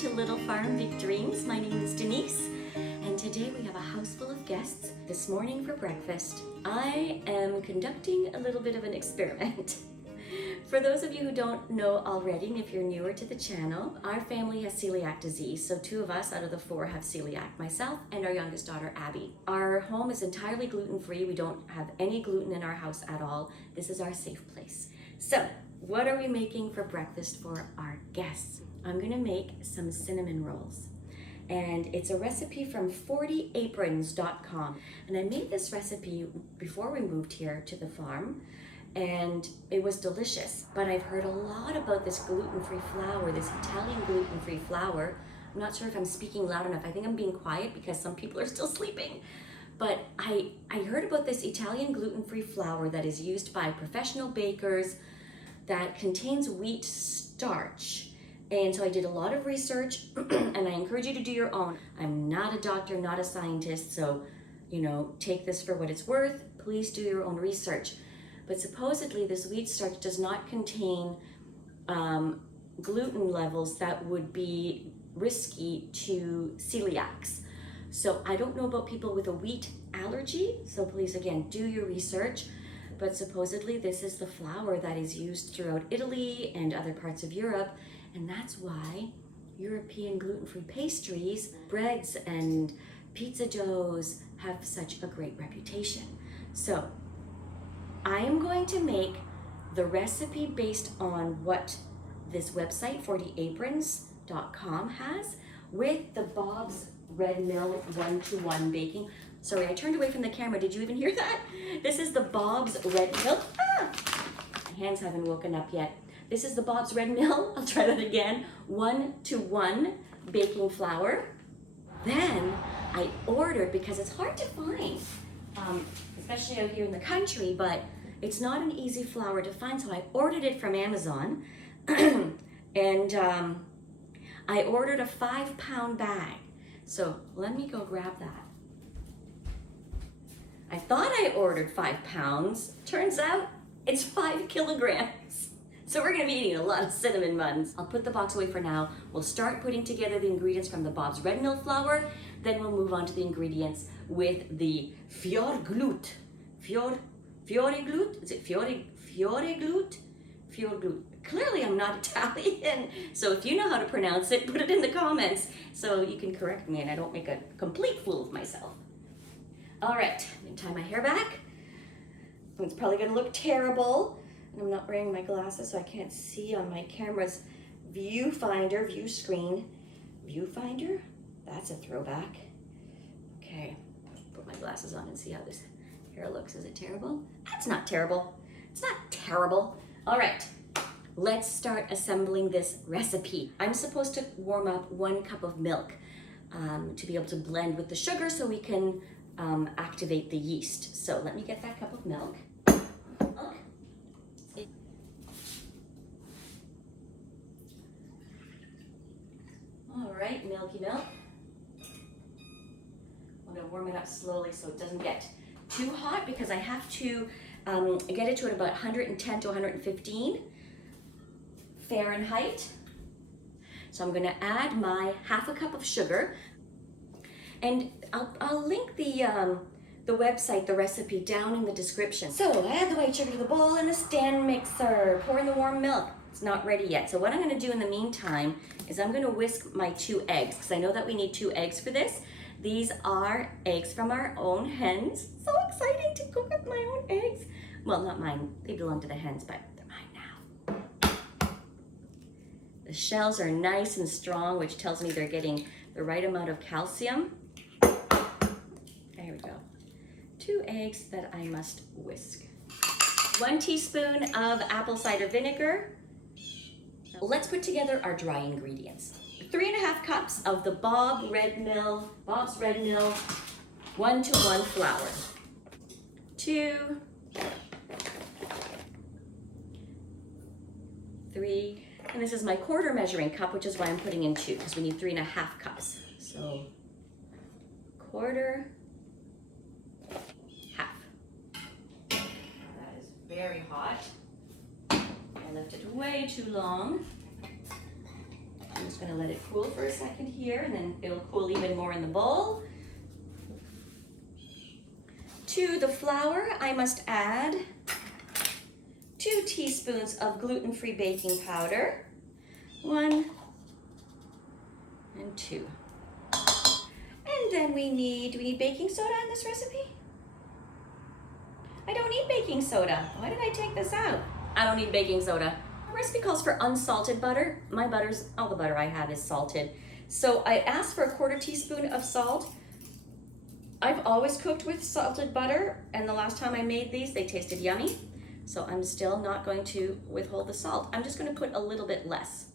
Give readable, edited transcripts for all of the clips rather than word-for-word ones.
to Little Farm Big Dreams. My name is Denise, and today we have a house full of guests. This morning for breakfast, I am conducting a little bit of an experiment. For those of you who don't know already, and if you're newer to the channel, our family has celiac disease. So 2 of us out of the 4 have celiac, myself and our youngest daughter, Abby. Our home is entirely gluten-free. We don't have any gluten in our house at all. This is our safe place. So what are we making for breakfast for our guests? I'm gonna make some cinnamon rolls. And it's a recipe from 40aprons.com. And I made this recipe before we moved here to the farm, and it was delicious. But I've heard a lot about this gluten-free flour, this Italian gluten-free flour. I'm not sure if I'm speaking loud enough. I think I'm being quiet because some people are still sleeping. But I heard about this Italian gluten-free flour that is used by professional bakers that contains wheat starch. And so I did a lot of research, and I encourage you to do your own. I'm not a doctor, not a scientist, so, take this for what it's worth. Please do your own research. But supposedly this wheat starch does not contain gluten levels that would be risky to celiacs. So I don't know about people with a wheat allergy, so please, again, do your research. But supposedly this is the flour that is used throughout Italy and other parts of Europe, and that's why European gluten-free pastries, breads, and pizza doughs have such a great reputation. So I am going to make the recipe based on what this website, 40aprons.com, has with the Bob's Red Mill 1-to-1 baking. Sorry, I turned away from the camera. Did you even hear that? This is the Bob's Red Mill. My hands haven't woken up yet. This is the Bob's Red Mill. I'll try that again. 1-to-1 baking flour. Then I ordered, because it's hard to find, especially out here in the country, but it's not an easy flour to find, so I ordered it from Amazon. And I ordered a 5-pound bag. So let me go grab that. I thought I ordered 5 pounds. Turns out it's 5 kilograms. So we're gonna be eating a lot of cinnamon buns. I'll put the box away for now. We'll start putting together the ingredients from the Bob's Red Mill flour. Then we'll move on to the ingredients with the Fioreglut. Fioreglut? Is it Fioreglut? Fioreglut. Clearly I'm not Italian. So if you know how to pronounce it, put it in the comments so you can correct me and I don't make a complete fool of myself. All right, I'm gonna tie my hair back. It's probably gonna look terrible. And I'm not wearing my glasses, so I can't see on my camera's viewfinder, view screen. Viewfinder? That's a throwback. Okay, put my glasses on and see how this hair looks. Is it terrible? That's not terrible. It's not terrible. All right, let's start assembling this recipe. I'm supposed to warm up 1 cup of milk to be able to blend with the sugar so we can activate the yeast. So let me get that cup of milk. All right, milky milk. I'm gonna warm it up slowly so it doesn't get too hot, because I have to get it to at about 110 to 115 Fahrenheit. So I'm gonna add my 1/2 cup of sugar, and I'll link the website, the recipe, down in the description. So I add the white sugar to the bowl in the stand mixer, pour in the warm milk. It's not ready yet. So what I'm gonna do in the meantime is I'm gonna whisk my 2 eggs, because I know that we need 2 eggs for this. These are eggs from our own hens. So exciting to cook with my own eggs. Well, not mine, they belong to the hens, but they're mine now. The shells are nice and strong, which tells me they're getting the right amount of calcium. There we go. 2 eggs that I must whisk. 1 teaspoon of apple cider vinegar. Let's put together our dry ingredients. 3.5 cups of the Bob's Red Mill 1-to-1 flour. 2, 3, and this is my 1/4 measuring cup, which is why I'm putting in 2, because we need 3.5 cups. So 1/4, 1/2. That is very hot. I left it way too long. I'm just gonna let it cool for a second here, and then it'll cool even more in the bowl. To the flour, I must add 2 teaspoons of gluten-free baking powder. 1 and 2. And then do we need baking soda in this recipe? I don't need baking soda. Why did I take this out? I don't need baking soda. The recipe calls for unsalted butter. My butter's, all the butter I have is salted. So I asked for a 1/4 teaspoon of salt. I've always cooked with salted butter, and the last time I made these, they tasted yummy. So I'm still not going to withhold the salt. I'm just gonna put a little bit less.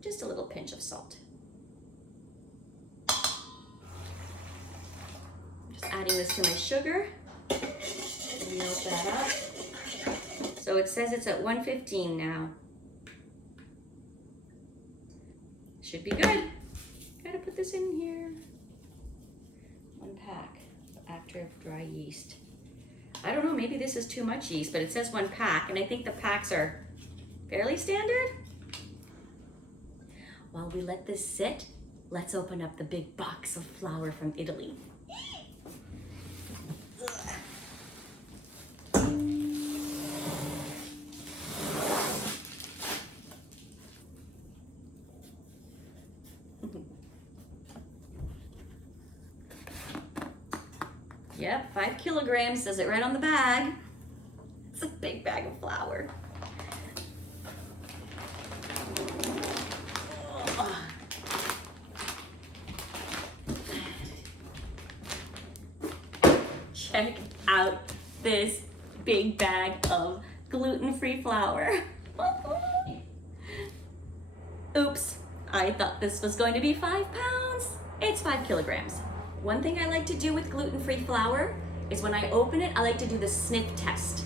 Just a little pinch of salt. Just adding this to my sugar. Melt that up. So it says it's at 115 now. Should be good. Gotta put this in here. 1 pack of active dry yeast. I don't know, maybe this is too much yeast, but it says 1 pack, and I think the packs are fairly standard. While we let this sit, let's open up the big box of flour from Italy. Yep, 5 kilograms, says it right on the bag. It's a big bag of flour. Check out this big bag of gluten-free flour. Oops, I thought this was going to be 5 pounds. It's 5 kilograms. One thing I like to do with gluten-free flour is when I open it, I like to do the sniff test,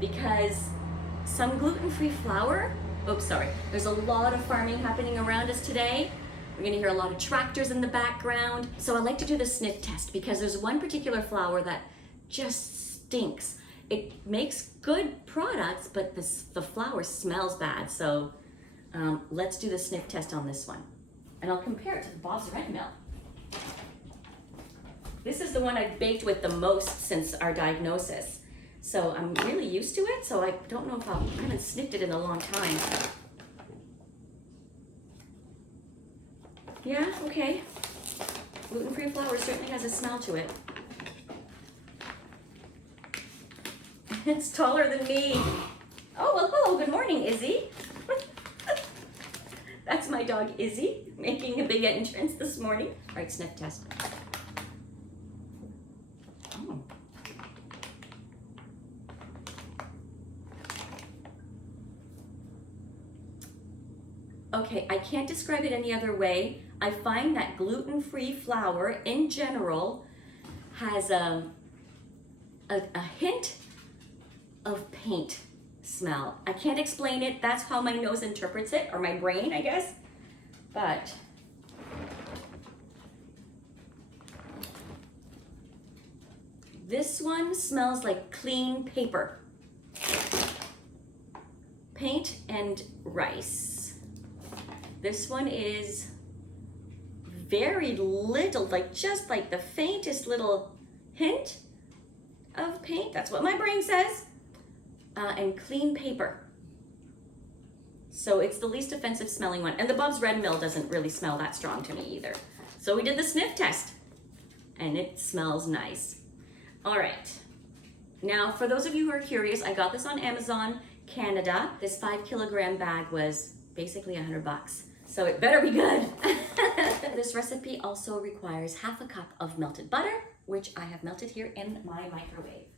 because some gluten-free flour, there's a lot of farming happening around us today. We're gonna hear a lot of tractors in the background. So I like to do the sniff test because there's one particular flour that just stinks. It makes good products, but the flour smells bad. So let's do the sniff test on this one. And I'll compare it to the Bob's Red Mill. This is the one I've baked with the most since our diagnosis. So I'm really used to it, so I don't know if I haven't sniffed it in a long time. Yeah, okay. Gluten-free flour certainly has a smell to it. It's taller than me. Oh, well, hello, good morning, Izzy. That's my dog, Izzy, making a big entrance this morning. All right, sniff test. Oh. Okay, I can't describe it any other way. I find that gluten-free flour in general has a hint of paint smell. I can't explain it. That's how my nose interprets it, or my brain, I guess. But this one smells like clean paper. Paint and rice. This one is very little, like just like the faintest little hint of paint. That's what my brain says. And clean paper. So it's the least offensive smelling one. And the Bob's Red Mill doesn't really smell that strong to me either. So we did the sniff test and it smells nice. All right. Now, for those of you who are curious, I got this on Amazon Canada. This 5 kilogram bag was basically $100. So it better be good. This recipe also requires 1/2 cup of melted butter, which I have melted here in my microwave.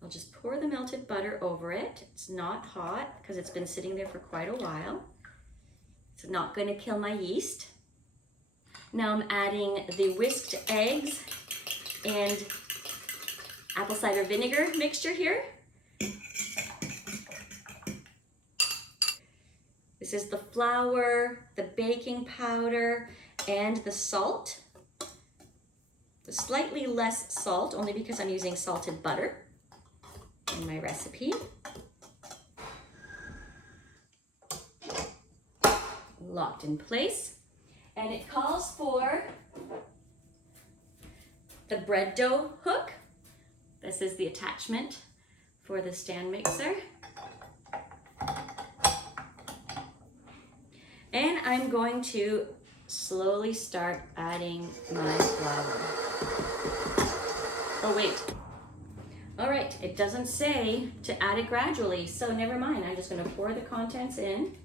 I'll just pour the melted butter over it. It's not hot because it's been sitting there for quite a while. It's not going to kill my yeast. Now I'm adding the whisked eggs and apple cider vinegar mixture here. This is the flour, the baking powder, and the salt. Slightly less salt, only because I'm using salted butter in my recipe. locked in place. And it calls for the bread dough hook. This is the attachment for the stand mixer. And I'm going to slowly start adding my flour. Oh wait. All right, it doesn't say to add it gradually, so never mind. I'm just gonna pour the contents in.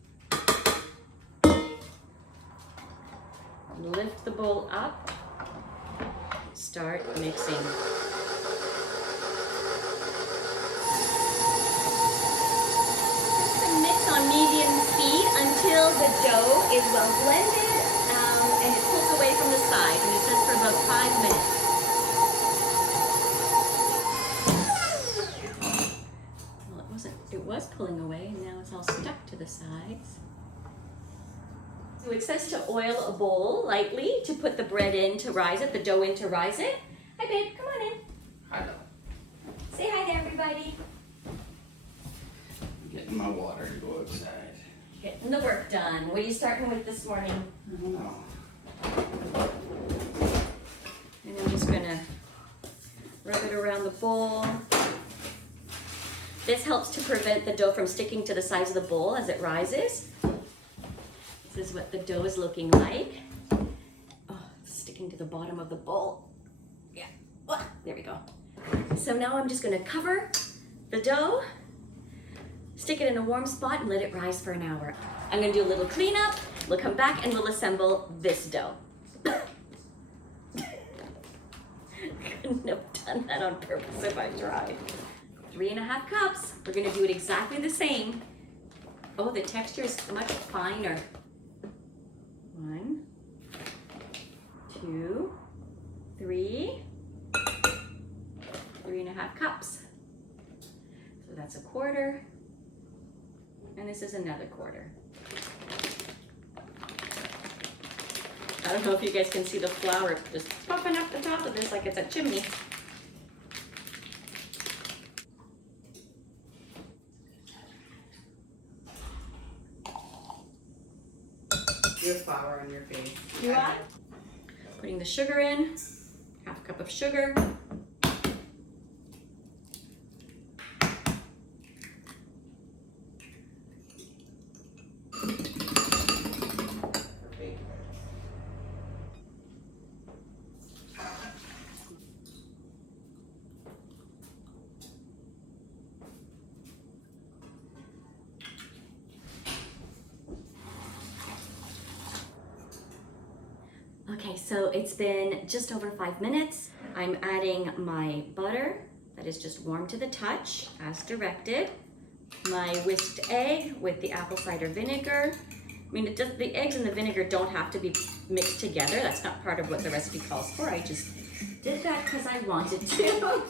Lift the bowl up. Start mixing. On medium speed until the dough is well blended and it pulls away from the side, and it says for about 5 minutes. Well, it was pulling away, and now it's all stuck to the sides. So it says to oil a bowl lightly to put the bread in to rise it, the dough in to rise it. Hi babe, come on in. Hi. Say hi to everybody. Getting my water to go outside. Getting the work done. What are you starting with this morning? I don't know. And I'm just gonna rub it around the bowl. This helps to prevent the dough from sticking to the sides of the bowl as it rises. This is what the dough is looking like. Oh, it's sticking to the bottom of the bowl. Yeah, oh, there we go. So now I'm just gonna cover the dough, stick it in a warm spot, and let it rise for an hour. I'm gonna do a little cleanup. We'll come back and we'll assemble this dough. Couldn't have done that on purpose if I tried. 3.5 cups. We're gonna do it exactly the same. Oh, the texture is much finer. 1, 2, 3. 3.5 cups. So that's a quarter. And this is another quarter. I don't know if you guys can see the flour just popping up the top of this like it's a chimney. You have flour on your face. You want? Putting the sugar in, 1/2 cup of sugar. Okay, so it's been just over 5 minutes. I'm adding my butter that is just warm to the touch as directed. My whisked egg with the apple cider vinegar. I mean, the eggs and the vinegar don't have to be mixed together. That's not part of what the recipe calls for. I just did that because I wanted to.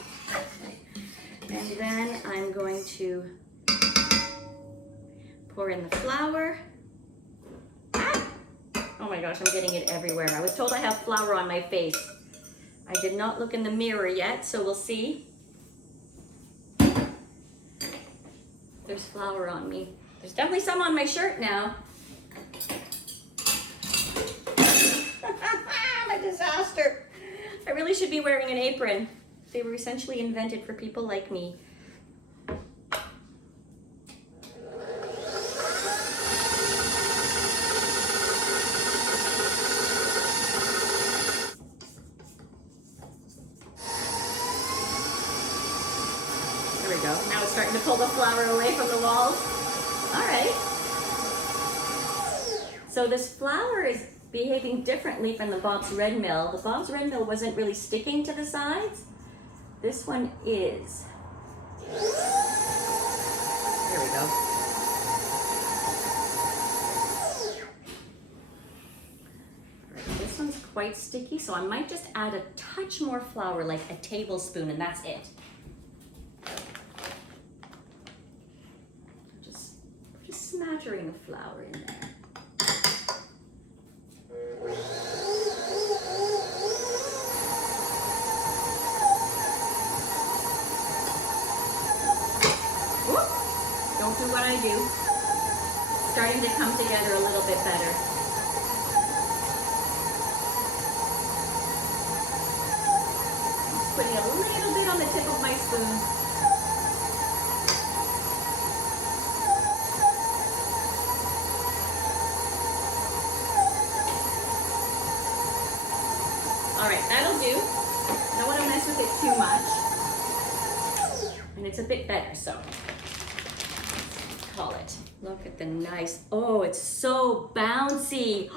And then I'm going to pour in the flour. Oh my gosh, I'm getting it everywhere. I was told I have flour on my face. I did not look in the mirror yet, so we'll see. There's flour on me. There's definitely some on my shirt now. I'm a disaster. I really should be wearing an apron. They were essentially invented for people like me. There we go. Now it's starting to pull the flour away from the walls. All right. So this flour is behaving differently from the Bob's Red Mill. The Bob's Red Mill wasn't really sticking to the sides. This one is. There we go. Right, this one's quite sticky, so I might just add a touch more flour, like a tablespoon, and that's it. Just smattering of flour in there. Don't do what I do. starting to come together a little bit better. Just putting a little bit on the tip of my spoon. All right, that'll do. I don't want to mess with it too much. And it's a bit better, so call it. Look at the nice, oh, it's so bouncy.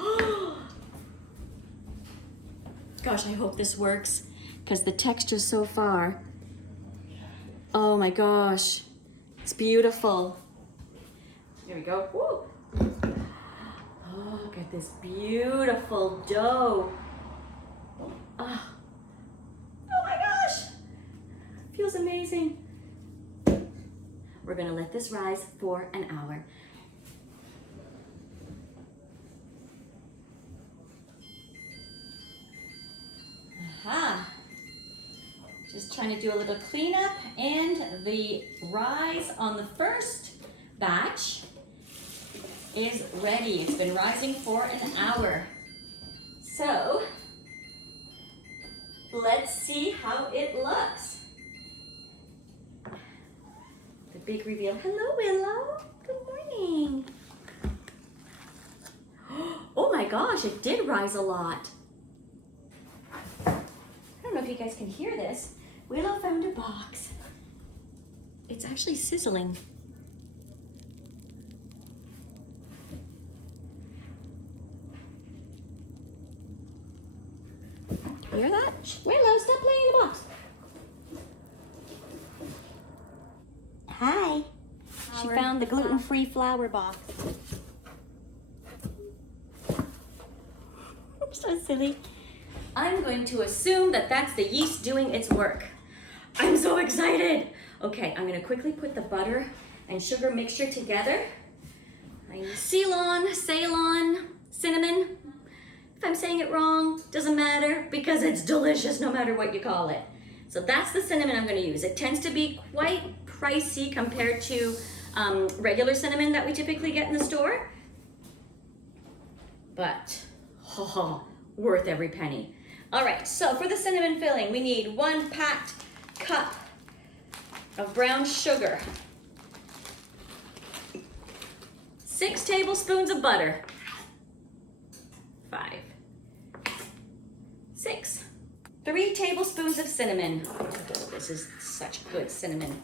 Gosh, I hope this works because the texture so far, oh my gosh, it's beautiful. Here we go. Woo. Oh, look at this beautiful dough. Oh my gosh, feels amazing. We're gonna let this rise for an hour. Aha. Just trying to do a little cleanup, and the rise on the first batch is ready. It's been rising for an hour. So, let's see how it looks. The big reveal. Hello, Willow. Good morning. Oh my gosh, it did rise a lot. I don't know if you guys can hear this. Willow found a box. It's actually sizzling. You hear that? Willow, stop playing in the box. Hi. She found the gluten-free flour box. So silly. I'm going to assume that that's the yeast doing its work. I'm so excited. Okay, I'm gonna quickly put the butter and sugar mixture together. I use Ceylon, cinnamon. If I'm saying it wrong, doesn't matter because it's delicious no matter what you call it. So that's the cinnamon I'm gonna use. It tends to be quite pricey compared to regular cinnamon that we typically get in the store. But, worth every penny. All right, so for the cinnamon filling, we need 1 packed cup of brown sugar, 6 tablespoons of butter, 5, 6, 3 tablespoons of cinnamon. Oh, this is such good cinnamon.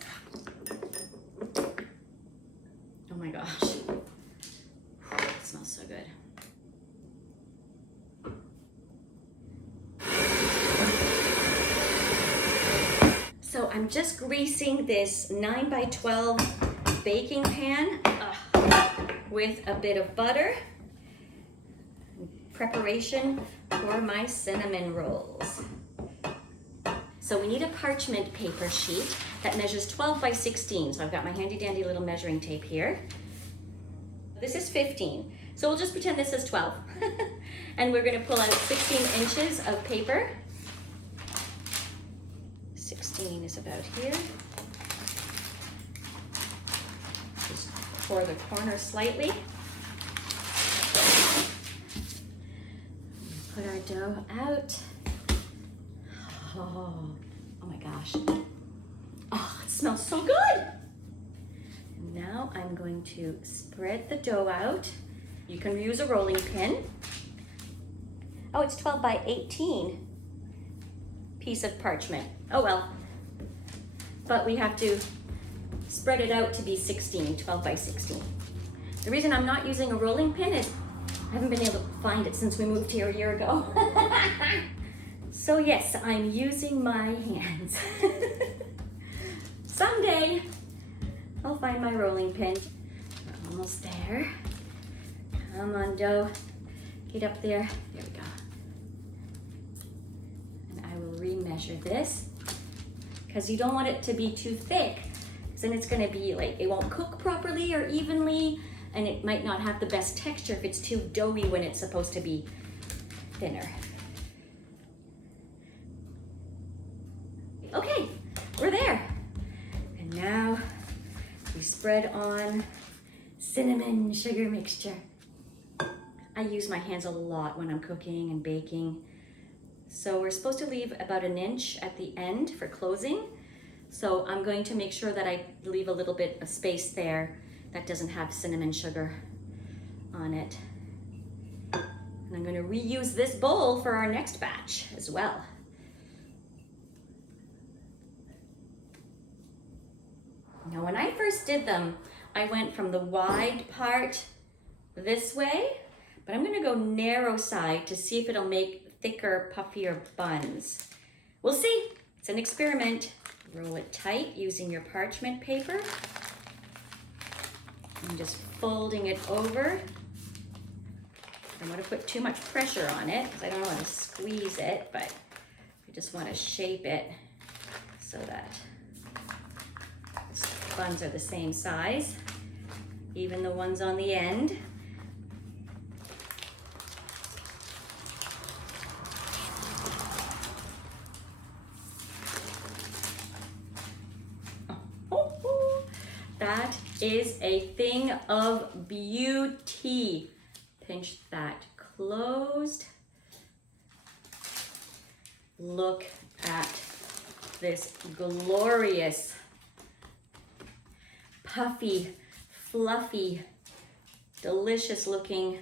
Oh my gosh, it smells so good. So I'm just greasing this 9 by 12 baking pan with a bit of butter. Preparation for my cinnamon rolls. So we need a parchment paper sheet that measures 12 by 16. So I've got my handy dandy little measuring tape here. This is 15. So we'll just pretend this is 12. And we're gonna pull out 16 inches of paper. 16 is about here. Just pour the corner slightly. Put our dough out. Oh my gosh. Oh, it smells so good. And now I'm going to spread the dough out. You can use a rolling pin. Oh, it's 12 by 18 piece of parchment. Oh well. But we have to spread it out to be 16, 12 by 16. The reason I'm not using a rolling pin is I haven't been able to find it since we moved here a year ago. So yes, I'm using my hands. Someday I'll find my rolling pin. We're almost there. Come on, dough. Get up there. There we go. And I will remeasure this because you don't want it to be too thick, because then it's going to be like, it won't cook properly or evenly, and it might not have the best texture if it's too doughy when it's supposed to be thinner. Okay, we're there. And now we spread on cinnamon sugar mixture. I use my hands a lot when I'm cooking and baking. So we're supposed to leave about 1 inch at the end for closing. So I'm going to make sure that I leave a little bit of space there that doesn't have cinnamon sugar on it. And I'm going to reuse this bowl for our next batch as well. Now when I first did them, I went from the wide part this way, but I'm going to go narrow side to see if it'll make thicker, puffier buns. We'll see. It's an experiment. Roll it tight using your parchment paper. I'm just folding it over. I don't want to put too much pressure on it because I don't want to squeeze it, but I just want to shape it so that the buns are the same size, even the ones on the end. That is a thing of beauty. Pinch that closed. Look at this glorious, puffy, fluffy, delicious looking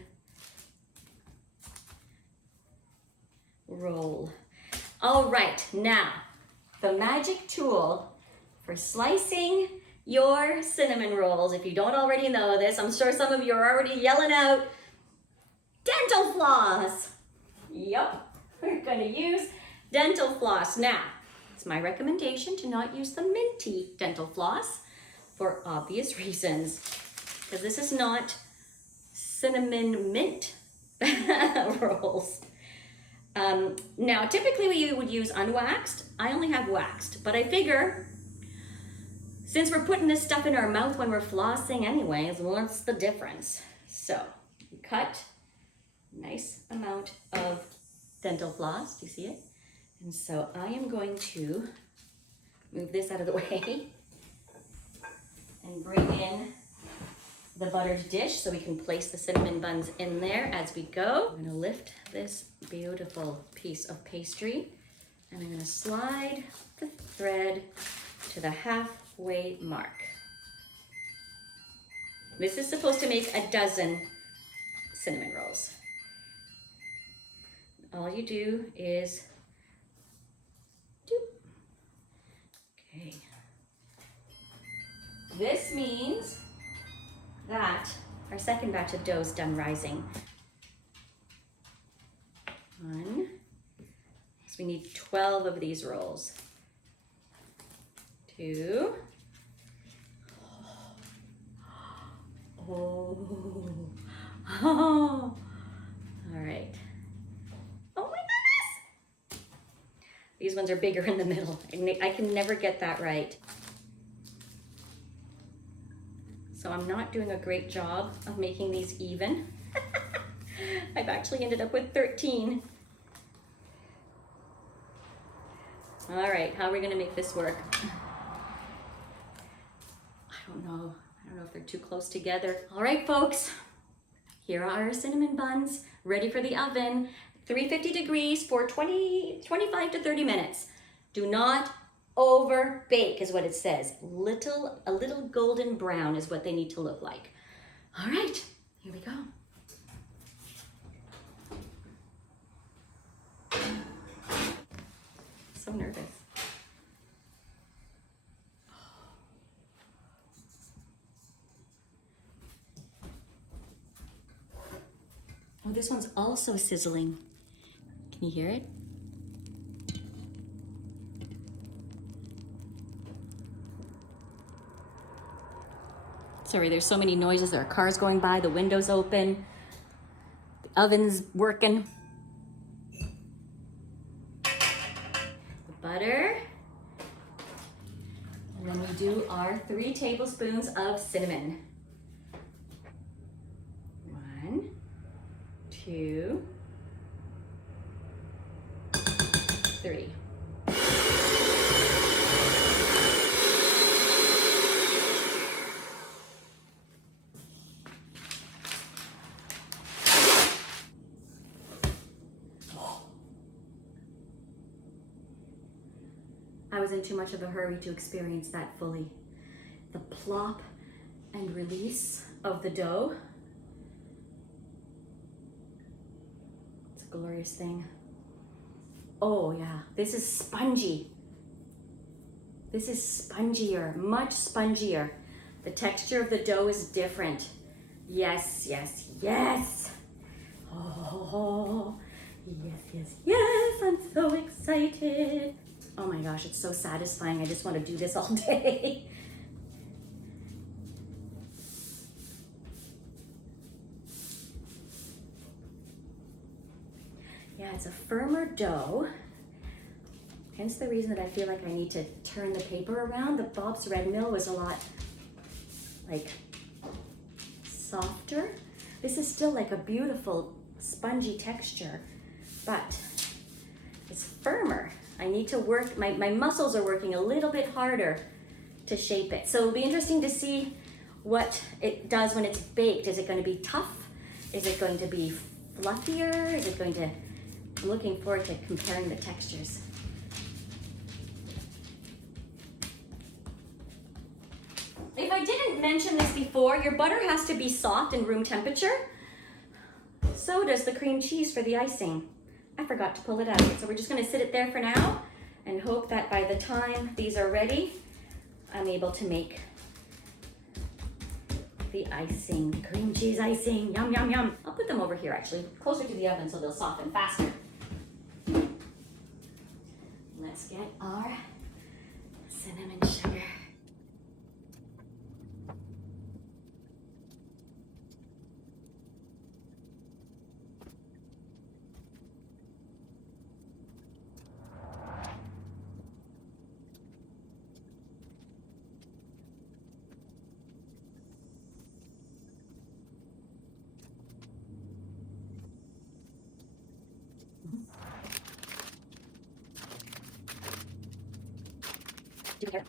roll. All right, now the magic tool for slicing your cinnamon rolls. If you don't already know this, I'm sure some of you are already yelling out, dental floss. Yep, we're gonna use dental floss. Now, it's my recommendation to not use the minty dental floss for obvious reasons, because this is not cinnamon mint rolls. Now, typically we would use unwaxed. I only have waxed, but I figure since we're putting this stuff in our mouth when we're flossing anyways, what's the difference? So, cut a nice amount of dental floss. Do you see it? And so I am going to move this out of the way and bring in the buttered dish so we can place the cinnamon buns in there as we go. I'm gonna lift this beautiful piece of pastry and I'm gonna slide the thread to the halfway mark. This is supposed to make 12 cinnamon rolls. All you do is doop. Okay. This means that our second batch of dough is done rising. 1, so we need 12 of these rolls. 2. Oh. All right. Oh my goodness! These ones are bigger in the middle. I can never get that right. So I'm not doing a great job of making these even. I've actually ended up with 13. All right, how are we gonna make this work? I don't know if they're too close together. All right, folks, here are our cinnamon buns ready for the oven. 350 degrees for 25 to 30 minutes. Do not over bake is what it says. A little golden brown is what they need to look like. All right, here we go. So nervous. Oh, this one's also sizzling. Can you hear it? Sorry, there's so many noises. There are cars going by, the window's open, the oven's working. The butter. And then we do our 3 tablespoons of cinnamon. 1, 2, 3. I was in too much of a hurry to experience that fully. The plop and release of the dough. It's a glorious thing. Oh yeah, this is spongy. This is spongier, much spongier. The texture of the dough is different. Yes, yes, yes. Oh, yes, yes, yes. I'm so excited. Oh my gosh, it's so satisfying. I just want to do this all day. Yeah, it's a firmer dough. Hence the reason that I feel like I need to turn the paper around. The Bob's Red Mill was a lot like softer. This is still like a beautiful spongy texture, but it's firmer. I need to work, my muscles are working a little bit harder to shape it. So it'll be interesting to see what it does when it's baked. Is it going to be tough? Is it going to be fluffier? Is it going to, I'm looking forward to comparing the textures. If I didn't mention this before, your butter has to be soft and room temperature. So does the cream cheese for the icing. I forgot to pull it out, so we're just gonna sit it there for now and hope that by the time these are ready, I'm able to make the icing, the cream cheese icing. Yum, yum, yum. I'll put them over here actually, closer to the oven so they'll soften faster. Let's get our cinnamon sugar. Together.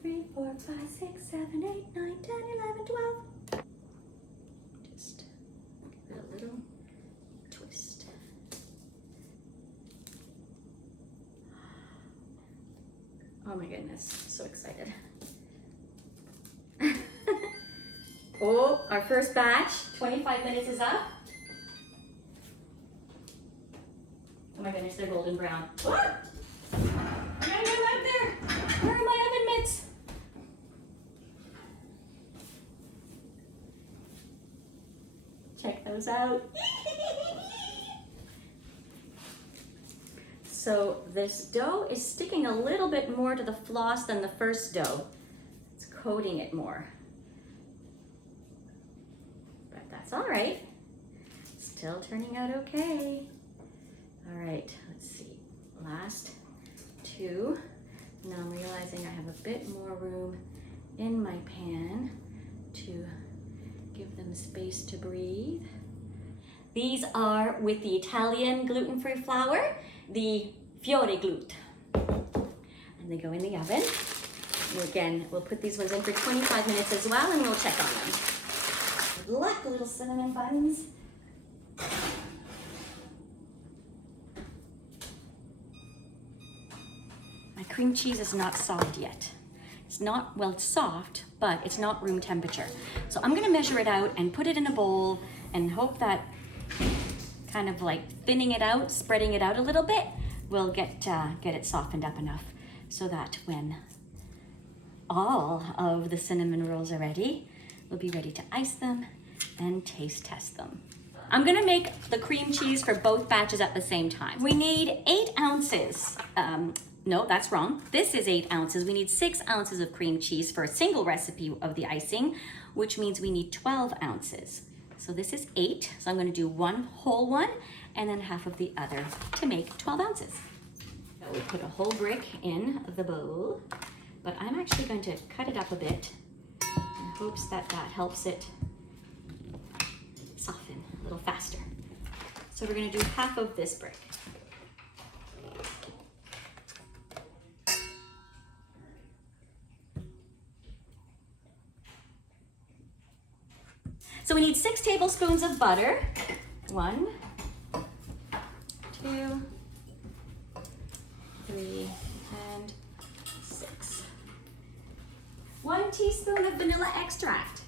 Three, 4, 5, 6, 7, 8, 9, 10, 11, 12. Just give it a little twist. Oh my goodness, so excited. Oh, our first batch, 25 minutes is up. Oh my goodness, they're golden brown. What? I'm gonna get out there. Where are my oven mitts? Check those out. So this dough is sticking a little bit more to the floss than the first dough. It's coating it more. But that's all right. Still turning out okay. All right, let's see. Last two. Now I'm realizing I have a bit more room in my pan to give them space to breathe. These are with the Italian gluten-free flour, the Fioreglut. And they go in the oven. And again, we'll put these ones in for 25 minutes as well, and we'll check on them. Good luck, little cinnamon buns. My cream cheese is not soft yet. It's not, well, it's soft, but it's not room temperature. So I'm gonna measure it out and put it in a bowl and hope that kind of like thinning it out, spreading it out a little bit, will get it softened up enough so that when all of the cinnamon rolls are ready, we'll be ready to ice them and taste test them. I'm gonna make the cream cheese for both batches at the same time. We need 8 ounces. No, that's wrong. This is 8 ounces. We need 6 ounces of cream cheese for a single recipe of the icing, which means we need 12 ounces. So this is 8. So I'm going to do 1 whole one and then half of the other to make 12 ounces. So we put a whole brick in the bowl, but I'm actually going to cut it up a bit and hopes that helps it soften a little faster. So we're gonna do half of this brick. So we need 6 tablespoons of butter. 1, 2, 3, and 6. 1 teaspoon of vanilla extract.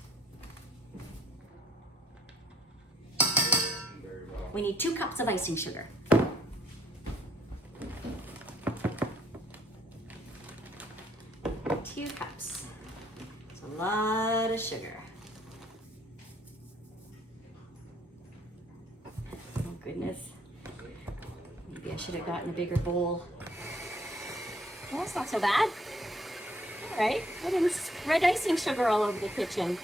We need 2 cups of icing sugar. 2 cups. It's a lot of sugar. Oh goodness. Maybe I should have gotten a bigger bowl. Well, that's not so bad. All right, I didn't spread icing sugar all over the kitchen.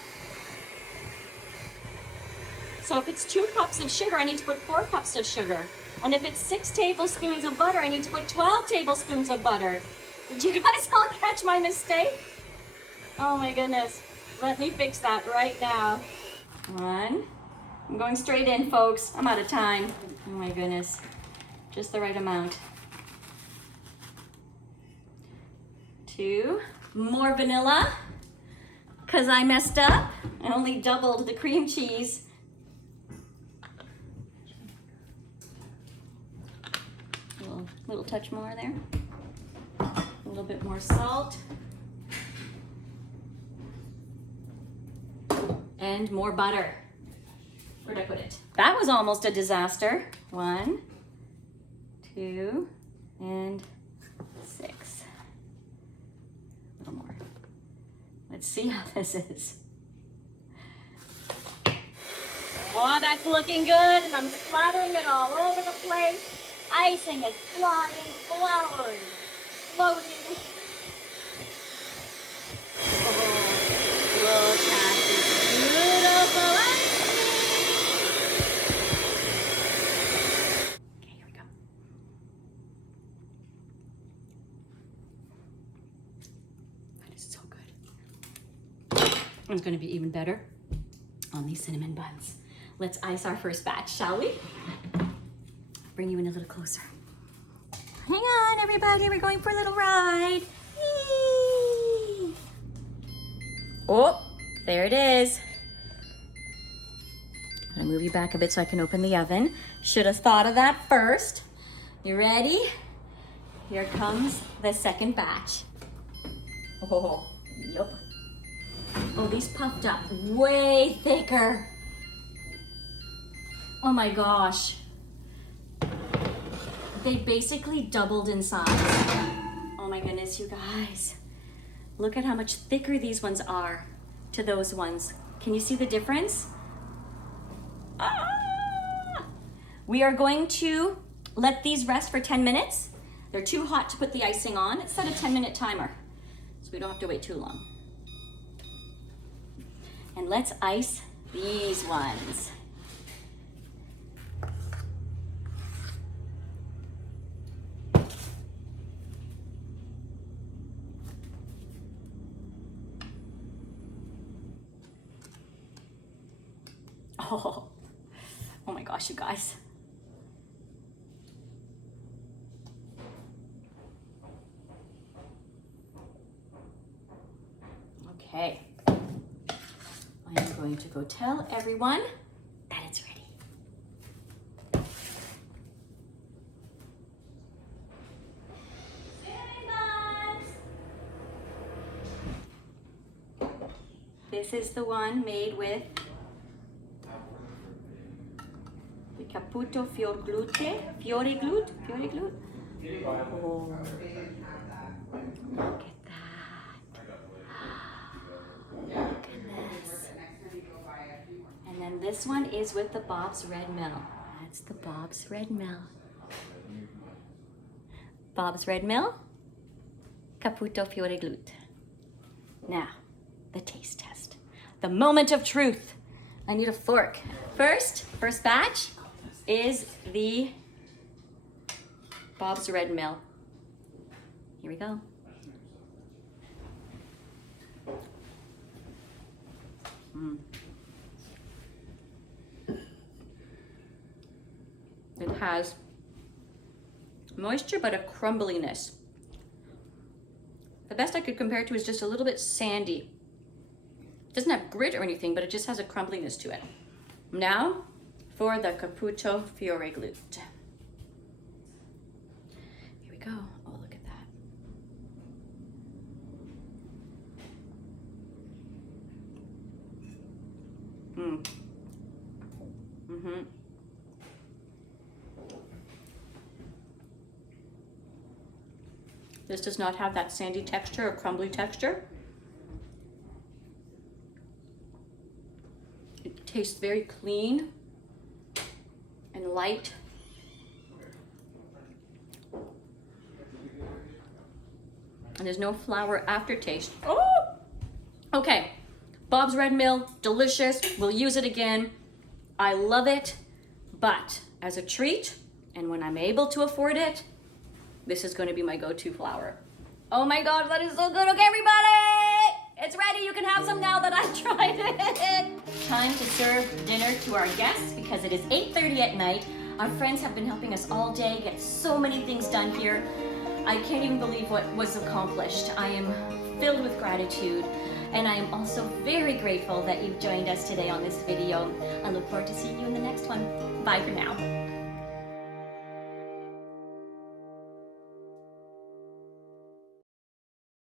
So if it's 2 cups of sugar, I need to put 4 cups of sugar. And if it's 6 tablespoons of butter, I need to put 12 tablespoons of butter. Did you guys all catch my mistake? Oh my goodness. Let me fix that right now. 1. I'm going straight in, folks. I'm out of time. Oh my goodness. Just the right amount. 2. More vanilla, because I messed up. I only doubled the cream cheese. Little touch more there. A little bit more salt. And more butter. Where'd I put it? That was almost a disaster. 1, 2, and 6. A little more. Let's see how this is. Oh, that's looking good, and I'm splattering it all over the place. Icing is flying, flowering, floating. Oh, look at this beautiful icing. Okay, here we go. That is so good. It's going to be even better on these cinnamon buns. Let's ice our first batch, shall we? Bring you in a little closer. Hang on, everybody. We're going for a little ride. Whee! Oh, there it is. I'm gonna move you back a bit so I can open the oven. Should have thought of that first. You ready? Here comes the second batch. Oh, yep. Oh, these puffed up way thicker. Oh my gosh. They basically doubled in size. Oh my goodness, you guys. Look at how much thicker these ones are to those ones. Can you see the difference? Ah! We are going to let these rest for 10 minutes. They're too hot to put the icing on. It's set a 10-minute timer, so we don't have to wait too long. And let's ice these ones. Oh my gosh, you guys. Okay. I am going to go tell everyone that it's ready. This is the one made with the Caputo Fioreglut. Fioreglut? Oh, look at that. Goodness. And then this one is with the Bob's Red Mill. That's the Bob's Red Mill. Bob's Red Mill, Caputo Fioreglut. Now, the taste test. The moment of truth. I need a fork. First batch is the Bob's Red Mill. Here we go. It has moisture, but a crumbliness. The best I could compare it to is just a little bit sandy. It doesn't have grit or anything, but it just has a crumbliness to it. Now for the Caputo Fioreglut. Here we go. Oh, look at that. This does not have that sandy texture or crumbly texture. It tastes very clean and light. And there's no flour aftertaste. Oh! Okay, Bob's Red Mill, delicious. We'll use it again. I love it, but as a treat, and when I'm able to afford it, this is going to be my go-to flour. Oh my God, that is so good. Okay, everybody, it's ready. You can have some now that I've tried it. Time to serve dinner to our guests because it is 8:30 at night. Our friends have been helping us all day get so many things done here. I can't even believe what was accomplished. I am filled with gratitude, and I am also very grateful that you've joined us today on this video. I look forward to seeing you in the next one. Bye for now.